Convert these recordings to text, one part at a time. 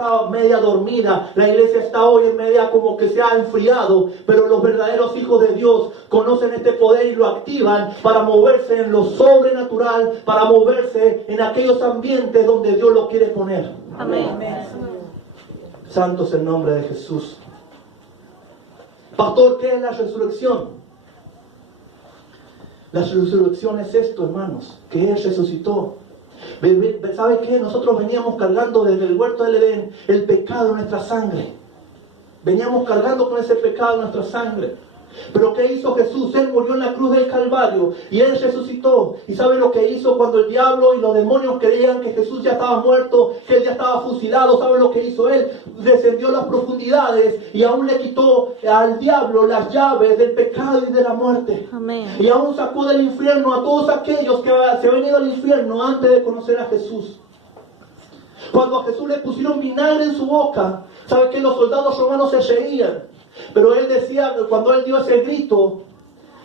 está media dormida, la iglesia está hoy en media como que se ha enfriado, pero los verdaderos hijos de Dios conocen este poder y lo activan para moverse en lo sobrenatural, para moverse en aquellos ambientes donde Dios lo quiere poner. Amén. Santo es el nombre de Jesús. Pastor, ¿qué es la resurrección? La resurrección es esto, hermanos, que Él resucitó. ¿Sabe qué? Nosotros veníamos cargando desde el huerto del Edén el pecado en nuestra sangre. Veníamos cargando con ese pecado en nuestra sangre. Pero ¿qué hizo Jesús? Él murió en la cruz del Calvario y Él resucitó. ¿Y sabe lo que hizo cuando el diablo y los demonios creían que Jesús ya estaba muerto, que Él ya estaba fusilado? ¿Sabe lo que hizo Él? Descendió a las profundidades y aún le quitó al diablo las llaves del pecado y de la muerte. Amén. Y aún sacó del infierno a todos aquellos que se habían ido al infierno antes de conocer a Jesús. Cuando a Jesús le pusieron vinagre en su boca, ¿sabe que los soldados romanos se reían? Pero Él decía, cuando Él dio ese grito,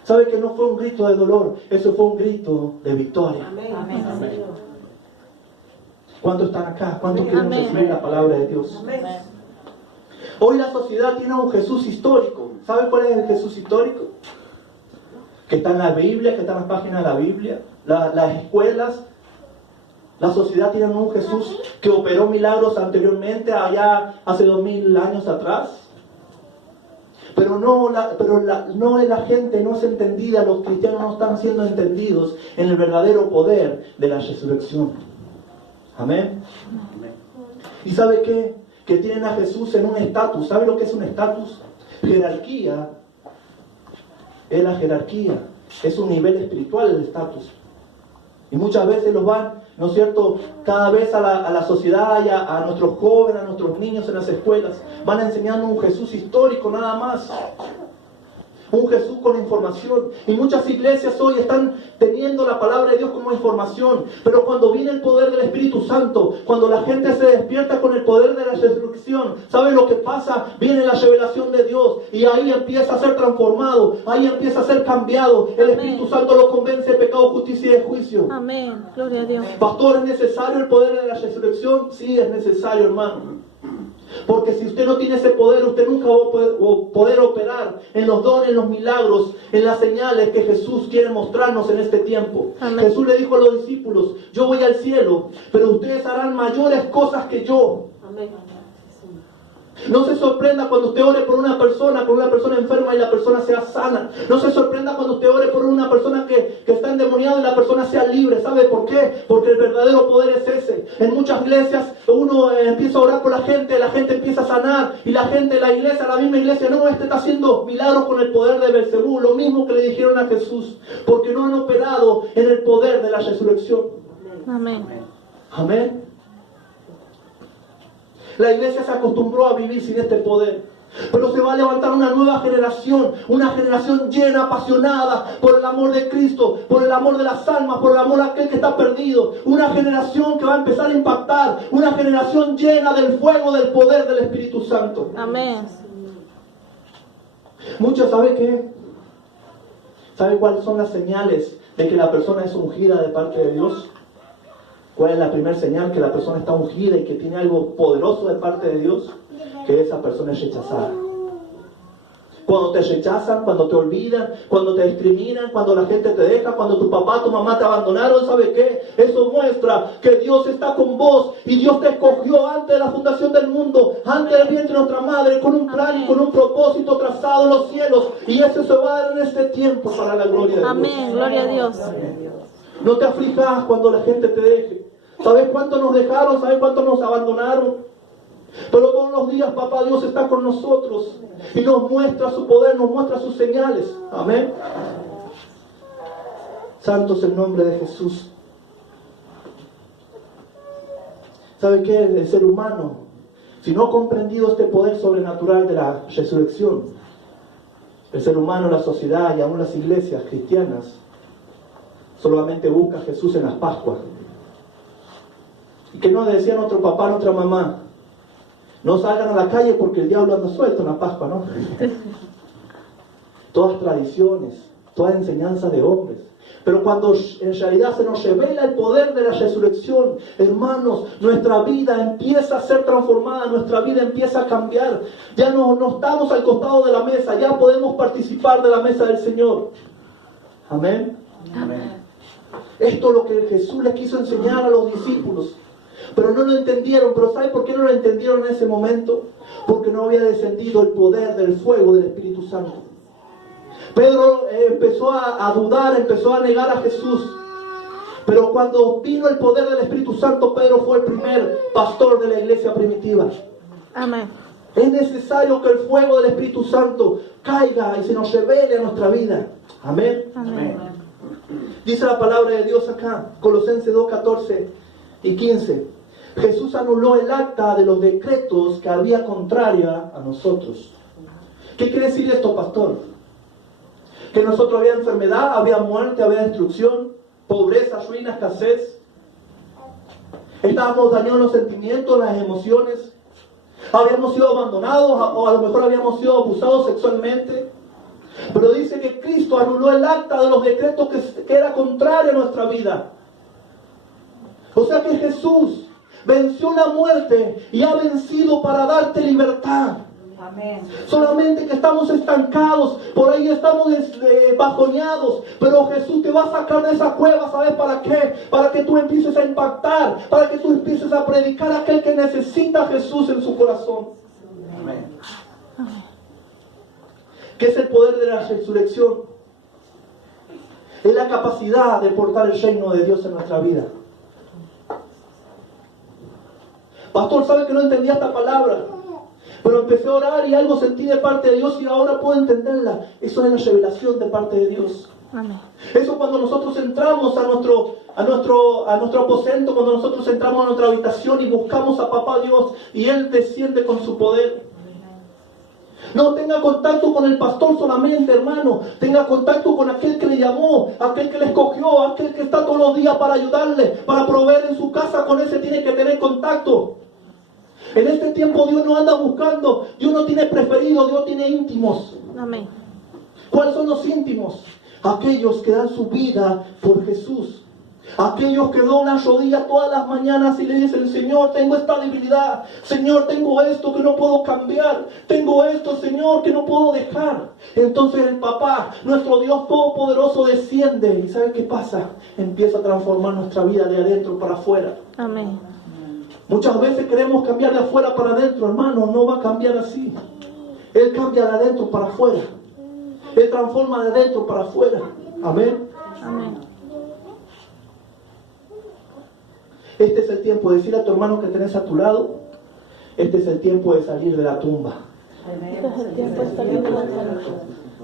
¿sabe que no fue un grito de dolor? Eso fue un grito de victoria. Amén. Amén. ¿Cuántos están acá? ¿Cuántos quieren recibir la palabra de Dios? Amén. Hoy la sociedad tiene un Jesús histórico. ¿Sabe cuál es el Jesús histórico? Que está en la Biblia, que está en las páginas de la Biblia, las escuelas. La sociedad tiene un Jesús que operó milagros anteriormente, allá hace 2000 años atrás. Pero no es la gente, no es entendida, los cristianos no están siendo entendidos en el verdadero poder de la resurrección. Amén. ¿Y sabe qué? Que tienen a Jesús en un estatus. ¿Sabe lo que es un estatus? Jerarquía es la jerarquía. Es un nivel espiritual el estatus. Y muchas veces los van, ¿no es cierto?, cada vez a la sociedad y a nuestros jóvenes, a nuestros niños en las escuelas, van enseñando un Jesús histórico nada más. Un Jesús con información. Y muchas iglesias hoy están teniendo la palabra de Dios como información. Pero cuando viene el poder del Espíritu Santo, cuando la gente se despierta con el poder de la resurrección, ¿sabe lo que pasa? Viene la revelación de Dios y ahí empieza a ser transformado, ahí empieza a ser cambiado. El Espíritu Santo lo convence de pecado, justicia y de juicio. Amén. Gloria a Dios. Pastor, ¿es necesario el poder de la resurrección? Sí, es necesario, hermano. Porque si usted no tiene ese poder, usted nunca va a poder operar en los dones, en los milagros, en las señales que Jesús quiere mostrarnos en este tiempo. Amén. Jesús le dijo a los discípulos, yo voy al cielo, pero ustedes harán mayores cosas que yo. Amén. No se sorprenda cuando usted ore por una persona enferma y la persona sea sana. No se sorprenda cuando usted ore por una persona que está endemoniada y la persona sea libre. ¿Sabe por qué? Porque el verdadero poder es ese. En muchas iglesias uno empieza a orar por la gente empieza a sanar y la iglesia, la misma iglesia, no, este está haciendo milagros con el poder de Belcebú. Lo mismo que le dijeron a Jesús, porque no han operado en el poder de la resurrección. Amén. Amén. La iglesia se acostumbró a vivir sin este poder. Pero se va a levantar una nueva generación. Una generación llena, apasionada por el amor de Cristo, por el amor de las almas, por el amor a aquel que está perdido. Una generación que va a empezar a impactar. Una generación llena del fuego, del poder del Espíritu Santo. Amén. Muchos saben qué. ¿Saben cuáles son las señales de que la persona es ungida de parte de Dios? ¿Cuál es la primera señal que la persona está ungida y que tiene algo poderoso de parte de Dios? Que esa persona es rechazada. Cuando te rechazan, cuando te olvidan, cuando te discriminan, cuando la gente te deja, cuando tu papá, tu mamá te abandonaron, ¿sabe qué? Eso muestra que Dios está con vos y Dios te escogió antes de la fundación del mundo, antes del vientre de nuestra madre, con un plan y con un propósito trazado en los cielos. Y eso se va a dar en este tiempo para la gloria de Dios. Amén. Gloria a Dios. No te aflijas cuando la gente te deje. ¿Sabes cuánto nos dejaron? ¿Sabes cuánto nos abandonaron? Pero todos los días, papá Dios está con nosotros y nos muestra su poder, nos muestra sus señales. Amén. Santo es el nombre de Jesús. ¿Sabe qué? El ser humano, si no ha comprendido este poder sobrenatural de la resurrección, el ser humano, la sociedad y aún las iglesias cristianas solamente busca a Jesús en las Pascuas. Y que no decía nuestro papá, nuestra mamá, no salgan a la calle porque el diablo anda suelto en la Pascua, ¿no? Todas tradiciones, toda enseñanza de hombres. Pero cuando en realidad se nos revela el poder de la resurrección, hermanos, nuestra vida empieza a ser transformada, nuestra vida empieza a cambiar. Ya no estamos al costado de la mesa, ya podemos participar de la mesa del Señor. Amén. Amén. Esto es lo que Jesús les quiso enseñar a los discípulos. Pero no lo entendieron. ¿Pero sabe por qué no lo entendieron en ese momento? Porque no había descendido el poder del fuego del Espíritu Santo. Pedro empezó a dudar, empezó a negar a Jesús. Pero cuando vino el poder del Espíritu Santo, Pedro fue el primer pastor de la iglesia primitiva. Amén. Es necesario que el fuego del Espíritu Santo caiga y se nos revele a nuestra vida. Amén. Amén. Dice la palabra de Dios acá, Colosenses 2, 14 y 15. Jesús anuló el acta de los decretos que había contraria a nosotros. ¿Qué quiere decir esto, pastor? Que en nosotros había enfermedad, había muerte, había destrucción, pobreza, ruina, escasez. Estábamos dañados en los sentimientos, las emociones. Habíamos sido abandonados o a lo mejor habíamos sido abusados sexualmente. Pero dice que Cristo anuló el acta de los decretos que era contrario a nuestra vida. O sea que Jesús venció la muerte y ha vencido para darte libertad. Amén. Solamente que estamos estancados, por ahí estamos bajoneados, pero Jesús te va a sacar de esa cueva. ¿Sabes para qué? Para que tú empieces a impactar, para que tú empieces a predicar a aquel que necesita a Jesús en su corazón. Amén. ¿Qué es el poder de la resurrección? Es la capacidad de portar el reino de Dios en nuestra vida. Pastor, ¿sabe que no entendía esta palabra? Pero empecé a orar y algo sentí de parte de Dios y ahora puedo entenderla. Eso es la revelación de parte de Dios. Amén. Eso cuando nosotros entramos a nuestro aposento, cuando nosotros entramos a nuestra habitación y buscamos a Papá Dios y Él desciende con su poder. No tenga contacto con el pastor solamente, hermano. Tenga contacto con aquel que le llamó, aquel que le escogió, aquel que está todos los días para ayudarle, para proveer en su casa. Con ese tiene que tener contacto. En este tiempo Dios no anda buscando, Dios no tiene preferidos, Dios tiene íntimos. Amén. ¿Cuáles son los íntimos? Aquellos que dan su vida por Jesús. Aquellos que doblan rodillas todas las mañanas y le dicen: Señor, tengo esta debilidad. Señor, tengo esto que no puedo cambiar. Tengo esto, Señor, que no puedo dejar. Entonces el Papá, nuestro Dios Todopoderoso, desciende. ¿Y sabe qué pasa? Empieza a transformar nuestra vida de adentro para afuera. Amén. Muchas veces queremos cambiar de afuera para adentro, hermano. No va a cambiar así. Él cambia de adentro para afuera. Él transforma de adentro para afuera. Amén. Amén. Este es el tiempo de decir a tu hermano que tenés a tu lado: este es el tiempo de salir de la tumba. Este es el tiempo de salir de la tumba.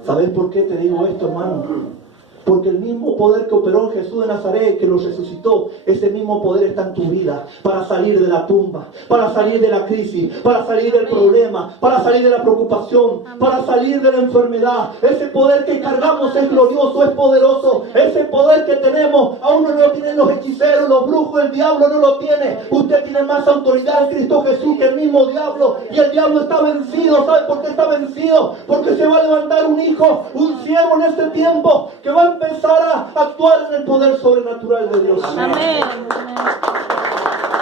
¿Sabes por qué te digo esto, hermano? Porque el mismo poder que operó en Jesús de Nazaret, que lo resucitó, ese mismo poder está en tu vida para salir de la tumba, para salir de la crisis, para salir del problema, para salir de la preocupación, para salir de la enfermedad. Ese poder que cargamos es glorioso, es poderoso. Ese poder que tenemos, aún no lo tienen los hechiceros, los brujos, el diablo no lo tiene. Usted tiene más autoridad en Cristo Jesús que el mismo diablo, y el diablo está vencido. ¿Sabe por qué está vencido? Porque se va a levantar un hijo, un siervo en este tiempo, que va a empezar a actuar en el poder sobrenatural de Dios. Amén.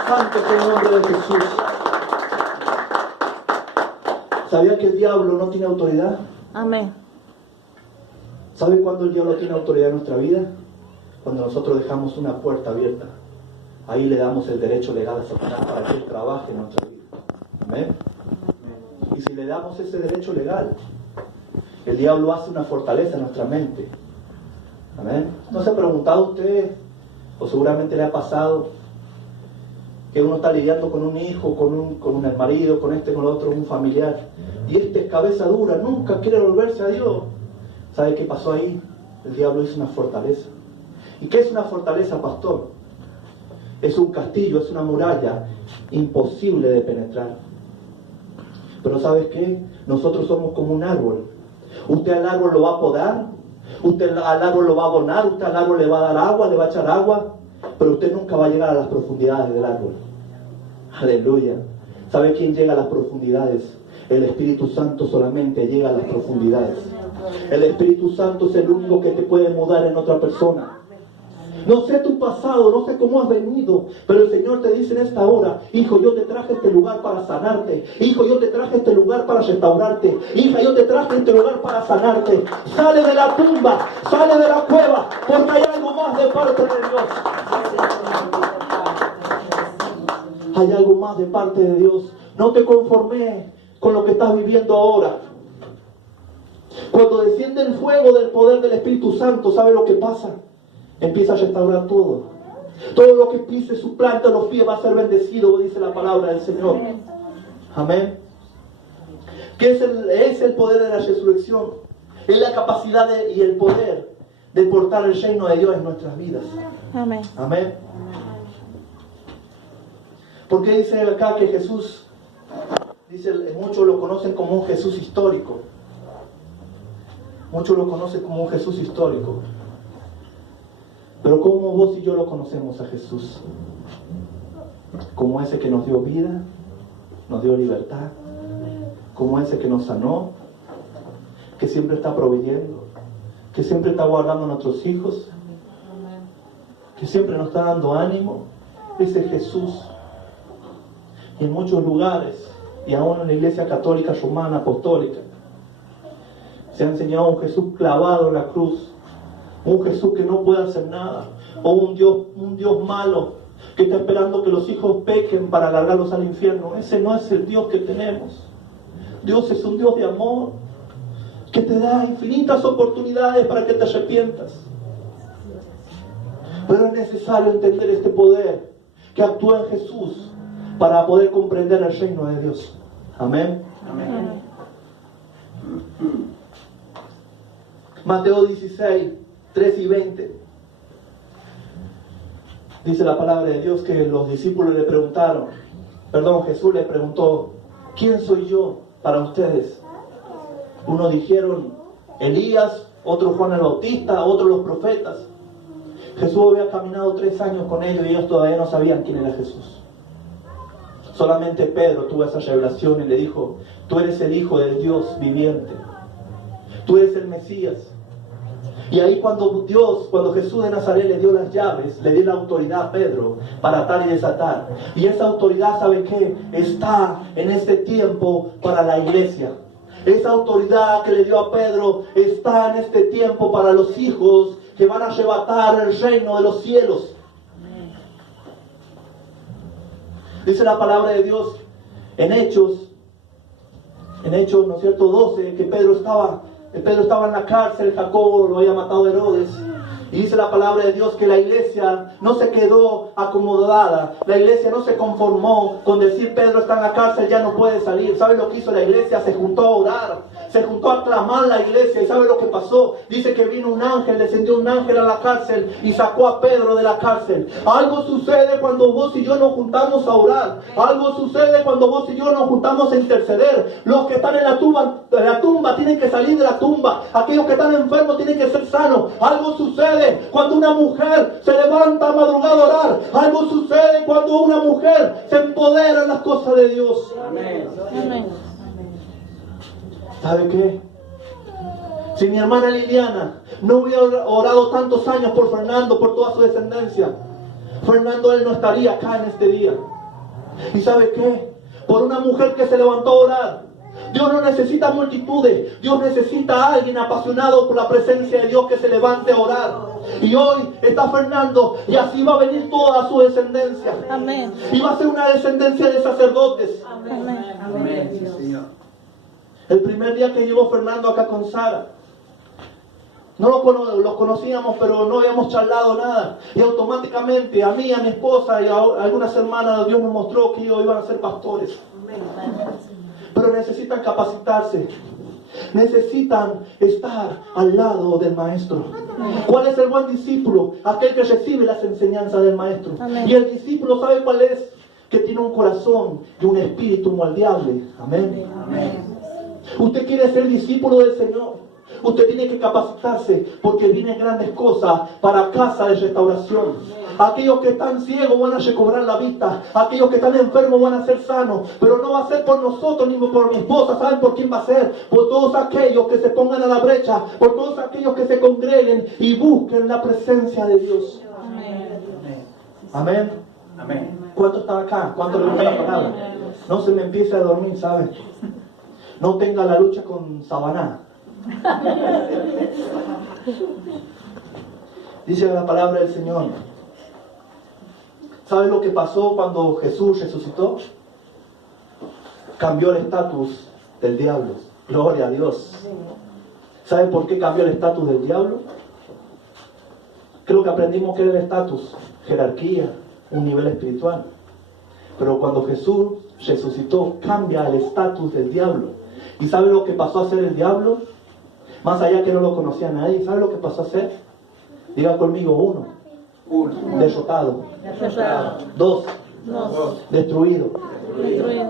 Santo es el nombre de Jesús. ¿Sabía que el diablo no tiene autoridad? Amén. ¿Sabe cuándo el diablo tiene autoridad en nuestra vida? Cuando nosotros dejamos una puerta abierta. Ahí le damos el derecho legal a Satanás para que él trabaje en nuestra vida. Amén. Y si le damos ese derecho legal, el diablo hace una fortaleza en nuestra mente. Amén. ¿No se ha preguntado usted, o seguramente le ha pasado, que uno está lidiando con un hijo, con el marido, con con el otro, un familiar, y este es cabeza dura, nunca quiere volverse a Dios? ¿Sabe qué pasó ahí? El diablo hizo una fortaleza. ¿Y qué es una fortaleza, pastor? Es un castillo, es una muralla imposible de penetrar. Pero ¿sabes qué? Nosotros somos como un árbol. Usted al árbol lo va a podar, usted al árbol lo va a abonar, usted al árbol le va a dar agua, le va a echar agua, pero usted nunca va a llegar a las profundidades del árbol. Aleluya. ¿Sabe quién llega a las profundidades? El Espíritu Santo solamente llega a las profundidades. El Espíritu Santo es el único que te puede mudar en otra persona. No sé tu pasado, no sé cómo has venido, pero el Señor te dice en esta hora: hijo, yo te traje a este lugar para sanarte. Hijo, yo te traje a este lugar para restaurarte. Hija, yo te traje a este lugar para sanarte. Sale de la tumba, sale de la cueva, porque hay algo más de parte de Dios. Hay algo más de parte de Dios. No te conformes con lo que estás viviendo ahora. Cuando desciende el fuego del poder del Espíritu Santo, ¿sabe lo que pasa? Empieza a restaurar todo. Todo lo que pise su planta en los pies va a ser bendecido, dice la palabra del Señor. Amén. ¿Qué es el poder de la resurrección? Es la capacidad y el poder de portar el reino de Dios en nuestras vidas. Amén. Amén. ¿Por qué dice acá que Jesús, dice, muchos lo conocen como un Jesús histórico? Muchos lo conocen como un Jesús histórico. Pero ¿cómo vos y yo lo conocemos a Jesús? Como ese que nos dio vida, nos dio libertad, como ese que nos sanó, que siempre está proveyendo, que siempre está guardando a nuestros hijos, que siempre nos está dando ánimo. Ese Jesús. Y en muchos lugares, y aún en la Iglesia Católica Romana Apostólica, se ha enseñado un Jesús clavado en la cruz, un Jesús que no puede hacer nada, o un Dios malo que está esperando que los hijos pequen para largarlos al infierno. Ese no es el Dios que tenemos. Dios es un Dios de amor que te da infinitas oportunidades para que te arrepientas. Pero es necesario entender este poder que actúa en Jesús para poder comprender el reino de Dios. Amén. Amén. Mateo 16, 3 y 20. Dice la palabra de Dios que los discípulos le preguntaron, Jesús le preguntó: ¿quién soy yo para ustedes? Unos dijeron Elías, otros Juan el Bautista, otros los profetas. Jesús había caminado 3 años con ellos y ellos todavía no sabían quién era Jesús. Solamente Pedro tuvo esa revelación y le dijo: tú eres el Hijo del Dios viviente. Tú eres el Mesías. Y ahí cuando Jesús de Nazaret le dio las llaves, le dio la autoridad a Pedro para atar y desatar. Y esa autoridad, ¿sabe qué? Está en este tiempo para la iglesia. Esa autoridad que le dio a Pedro está en este tiempo para los hijos que van a arrebatar el reino de los cielos. Dice la palabra de Dios en Hechos, ¿no es cierto?, 12, que Pedro estaba en la cárcel, Jacobo lo había matado Herodes. Y dice la palabra de Dios que la iglesia no se quedó acomodada. La iglesia no se conformó con decir: Pedro está en la cárcel, ya no puede salir. ¿Sabe lo que hizo la iglesia? Se juntó a orar, se juntó a clamar la iglesia. ¿Y sabe lo que pasó? Dice que vino un ángel, descendió un ángel a la cárcel y sacó a Pedro de la cárcel. Algo sucede cuando vos y yo nos juntamos a orar. Algo sucede cuando vos y yo nos juntamos a interceder. Los que están en la tumba tienen que salir de la tumba. Aquellos que están enfermos tienen que ser sanos. Algo sucede cuando una mujer se levanta a madrugada a orar. Algo sucede cuando una mujer se empodera en las cosas de Dios. Amén. ¿Sabe qué? Si mi hermana Liliana no hubiera orado tantos años por Fernando, por toda su descendencia, Fernando, él no estaría acá en este día. ¿Y sabe qué? Por una mujer que se levantó a orar. Dios no necesita multitudes. Dios necesita a alguien apasionado por la presencia de Dios que se levante a orar. Y hoy está Fernando, y así va a venir toda su descendencia. Amén. Y va a ser una descendencia de sacerdotes. Amén. Amén, Señor. El primer día que llegó Fernando acá con Sara, no los conocíamos, pero no habíamos charlado nada. Y automáticamente a mí, a mi esposa y a algunas hermanas, Dios nos mostró que ellos iban a ser pastores. Pero necesitan capacitarse. Necesitan estar al lado del maestro. ¿Cuál es el buen discípulo? Aquel que recibe las enseñanzas del maestro. Amén. Y el discípulo, ¿sabe cuál es? Que tiene un corazón y un espíritu moldeable. Amén. Amén. Usted quiere ser discípulo del Señor. Usted tiene que capacitarse, porque vienen grandes cosas para casa de restauración. Aquellos que están ciegos van a recobrar la vista. Aquellos que están enfermos van a ser sanos. Pero no va a ser por nosotros ni por mi esposa. ¿Saben por quién va a ser? Por todos aquellos que se pongan a la brecha. Por todos aquellos que se congreguen y busquen la presencia de Dios. Amén. Amén. Amén. ¿Cuánto está acá? ¿Cuánto le gusta la palabra? No se me empiece a dormir, ¿sabes? No tenga la lucha con Sabaná. Dice la palabra del Señor. ¿Sabes lo que pasó cuando Jesús resucitó? Cambió el estatus del diablo. Gloria a Dios. ¿Saben por qué cambió el estatus del diablo? Creo que aprendimos que era el estatus, jerarquía, un nivel espiritual. Pero cuando Jesús resucitó, cambia el estatus del diablo. ¿Y sabe lo que pasó a hacer el diablo? Más allá que no lo conocía nadie, ¿sabe lo que pasó a hacer? Diga conmigo, 1, derrotado. 2, destruido.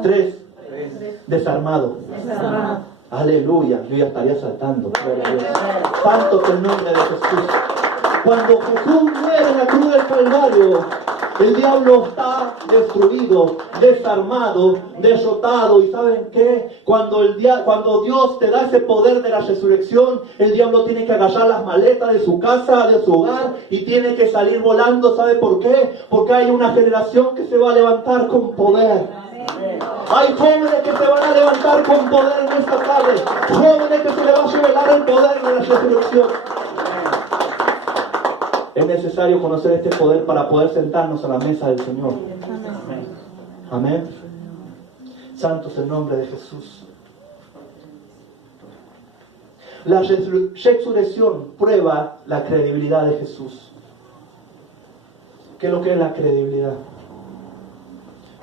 3, desarmado. Aleluya, yo ya estaría saltando. Santo es el nombre de Jesús. Cuando Jesús muere en la cruz del Calvario, el diablo está destruido, desarmado, derrotado. ¿Y saben qué? Cuando Dios te da ese poder de la resurrección, el diablo tiene que agarrar las maletas de su casa, de su hogar, y tiene que salir volando. ¿Sabe por qué? Porque hay una generación que se va a levantar con poder. Hay jóvenes que se van a levantar con poder en esta tarde. Jóvenes que se les va a revelar el poder de la resurrección. Es necesario conocer este poder para poder sentarnos a la mesa del Señor. Amén. Santo es el nombre de Jesús. La resurrección prueba la credibilidad de Jesús. ¿Qué es lo que es la credibilidad?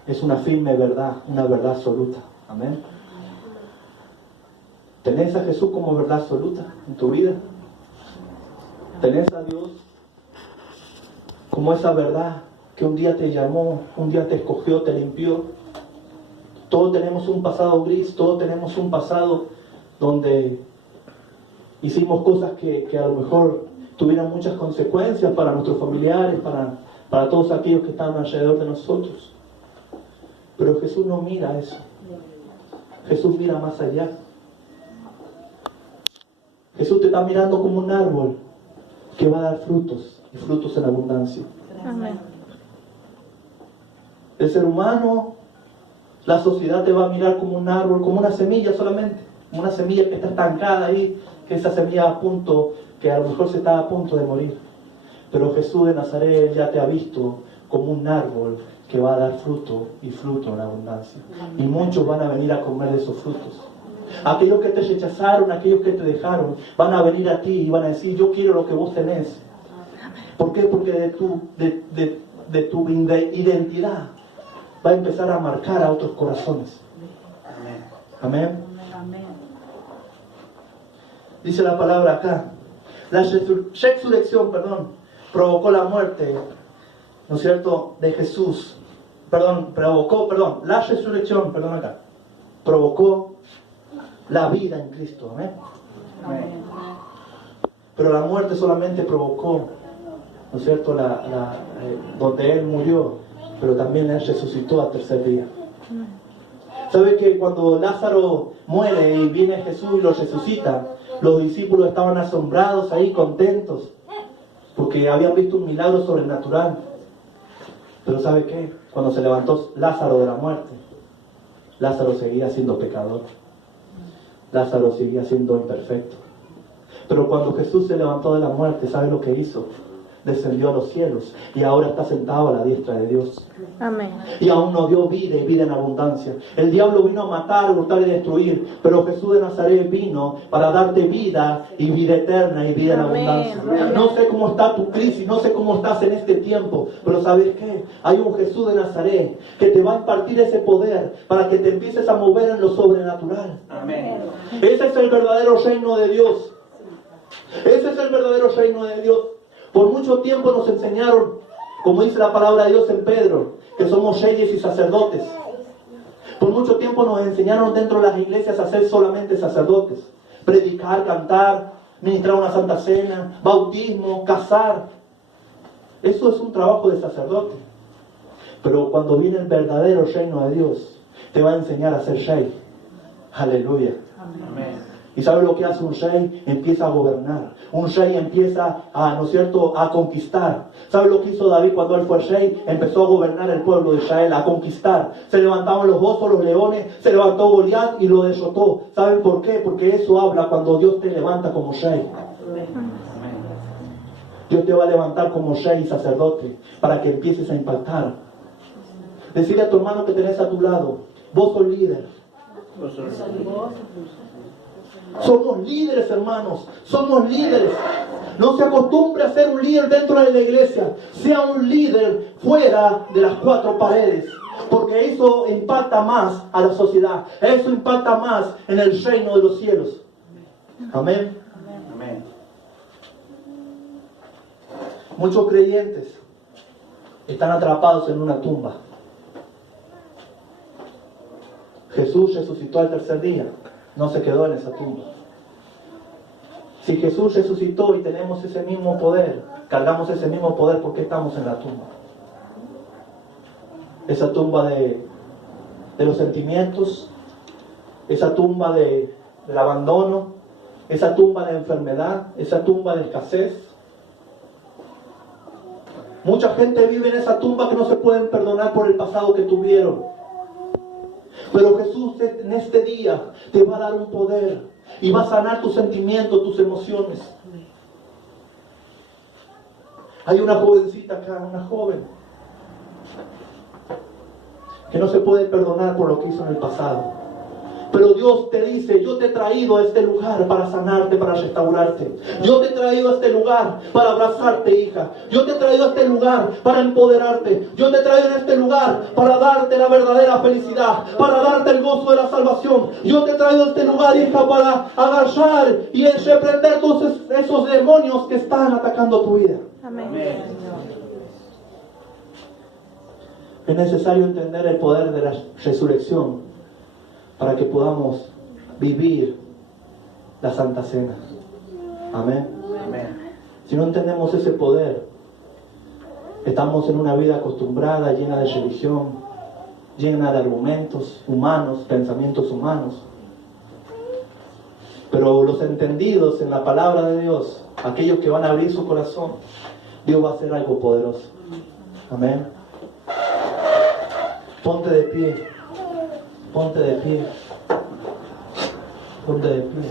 Es una firme verdad, una verdad absoluta. Amén. ¿Tenés a Jesús como verdad absoluta en tu vida? ¿Tenés a Dios como esa verdad que un día te llamó, un día te escogió, te limpió? Todos tenemos un pasado gris, todos tenemos un pasado donde hicimos cosas que a lo mejor tuvieran muchas consecuencias para nuestros familiares, para todos aquellos que están alrededor de nosotros. Pero Jesús no mira eso. Jesús mira más allá. Jesús te está mirando como un árbol que va a dar frutos, y frutos en abundancia. Amén. El ser humano, la sociedad te va a mirar como un árbol, como una semilla solamente, como una semilla que está estancada ahí, que esa semilla que a lo mejor se está a punto de morir. Pero Jesús de Nazaret ya te ha visto como un árbol que va a dar fruto y fruto en abundancia. Y muchos van a venir a comer de esos frutos. Aquellos que te rechazaron, aquellos que te dejaron, van a venir a ti y van a decir: yo quiero lo que vos tenés. ¿Por qué? Porque de tu identidad va a empezar a marcar a otros corazones. Amén. Dice la palabra acá: la resurrección, provocó la muerte, ¿no es cierto?, de Jesús. La resurrección, provocó la vida en Cristo. Amén. Pero la muerte solamente provocó, ¿no es cierto?, donde Él murió, pero también Él resucitó al tercer día. ¿Sabe que cuando Lázaro muere y viene Jesús y lo resucita, los discípulos estaban asombrados ahí, contentos, porque habían visto un milagro sobrenatural? Pero ¿sabe qué? Cuando se levantó Lázaro de la muerte, Lázaro seguía siendo pecador. Lázaro seguía siendo imperfecto. Pero cuando Jesús se levantó de la muerte, ¿sabe lo que hizo? Descendió a los cielos y ahora está sentado a la diestra de Dios. Amén. Y aún nos dio vida y vida en abundancia. El diablo vino a matar, hurtar y destruir, pero Jesús de Nazaret vino para darte vida y vida eterna y vida en abundancia. Amén. No sé cómo está tu crisis, no sé cómo estás en este tiempo, pero ¿sabes qué? Hay un Jesús de Nazaret que te va a impartir ese poder para que te empieces a mover en lo sobrenatural. Amén. Ese es el verdadero reino de Dios. Ese es el verdadero reino de Dios. Por mucho tiempo nos enseñaron, como dice la palabra de Dios en Pedro, que somos reyes y sacerdotes. Por mucho tiempo nos enseñaron dentro de las iglesias a ser solamente sacerdotes. Predicar, cantar, ministrar una santa cena, bautismo, casar. Eso es un trabajo de sacerdote. Pero cuando viene el verdadero reino de Dios, te va a enseñar a ser rey. Aleluya. Amén. ¿Y sabe lo que hace un rey? Empieza a gobernar. Un rey empieza a, ¿no es cierto?, a conquistar. ¿Sabe lo que hizo David cuando él fue rey? Empezó a gobernar el pueblo de Israel, a conquistar. Se levantaban los osos, los leones, se levantó Goliat y lo derrotó. ¿Saben por qué? Porque eso habla cuando Dios te levanta como rey. Dios te va a levantar como rey y sacerdote para que empieces a impactar. Decirle a tu hermano que tenés a tu lado, vos sos líder. Somos líderes, hermanos. Somos líderes. No se acostumbre a ser un líder dentro de la iglesia. Sea un líder fuera de las cuatro paredes. Porque eso impacta más a la sociedad. Eso impacta más en el reino de los cielos. Amén. Amén. Muchos creyentes están atrapados en una tumba. Jesús resucitó al tercer día. No se quedó en esa tumba. Si Jesús resucitó y tenemos ese mismo poder, cargamos ese mismo poder, ¿por qué estamos en la tumba? Esa tumba de los sentimientos, esa tumba del abandono, esa tumba de enfermedad, esa tumba de escasez. Mucha gente vive en esa tumba que no se pueden perdonar por el pasado que tuvieron. Pero Jesús en este día te va a dar un poder y va a sanar tus sentimientos, tus emociones. Hay una jovencita acá, una joven, que no se puede perdonar por lo que hizo en el pasado. Pero Dios te dice, yo te he traído a este lugar para sanarte, para restaurarte. Yo te he traído a este lugar para abrazarte, hija. Yo te he traído a este lugar para empoderarte. Yo te he traído a este lugar para darte la verdadera felicidad, para darte el gozo de la salvación. Yo te he traído a este lugar, hija, para agarrar y reprender todos esos demonios que están atacando tu vida. Amén. Es necesario entender el poder de la resurrección para que podamos vivir la Santa Cena. Amén. Amén. Si no entendemos ese poder, estamos en una vida acostumbrada, llena de religión, llena de argumentos humanos, pensamientos humanos. Pero los entendidos en la palabra de Dios, aquellos que van a abrir su corazón, Dios va a hacer algo poderoso. Amén. Ponte de pie. Ponte de pie. Ponte de pie.